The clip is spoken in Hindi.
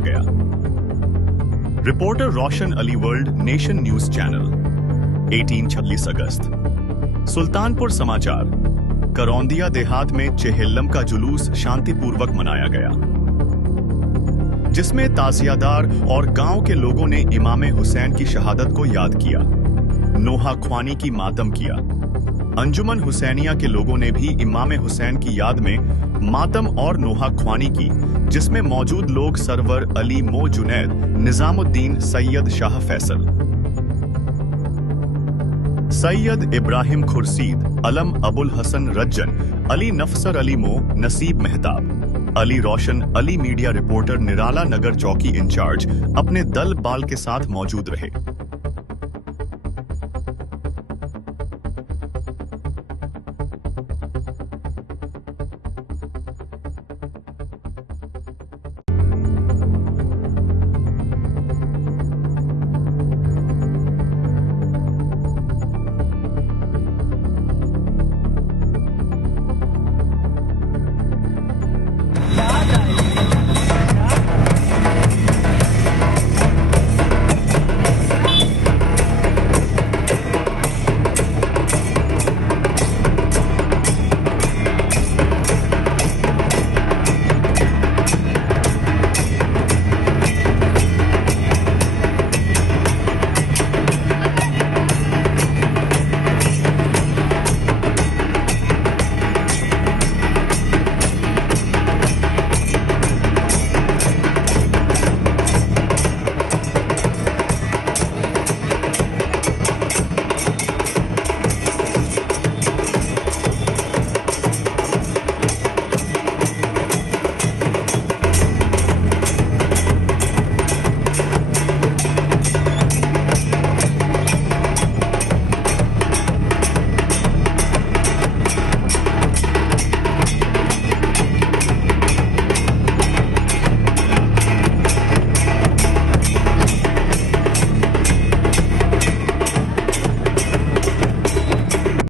गया। Reporter Roshan Ali, world nation news channel, 18-26 अगस्त। सुल्तानपुर समाचार। करौंदिया देहात में चेहल्लम का जुलूस शांतिपूर्वक मनाया गया, जिसमें ताजियादार और गांव के लोगों ने इमाम हुसैन की शहादत को याद किया, नोहा ख्वानी की मातम किया। अंजुमन हुसैनिया के लोगों ने भी इमाम हुसैन की याद में मातम और नोहा ख्वानी की, जिसमें मौजूद लोग सरवर अली मो जुनैद, निजामुद्दीन, सैयद शाह फैसल, सैयद इब्राहिम खुर्शीद, अलम अबुल हसन रज्जन, अली नफसर अली मो, नसीब मेहताब, अली रोशन अली, मीडिया रिपोर्टर निराला नगर चौकी इंचार्ज अपने दल बाल के साथ मौजूद रहे।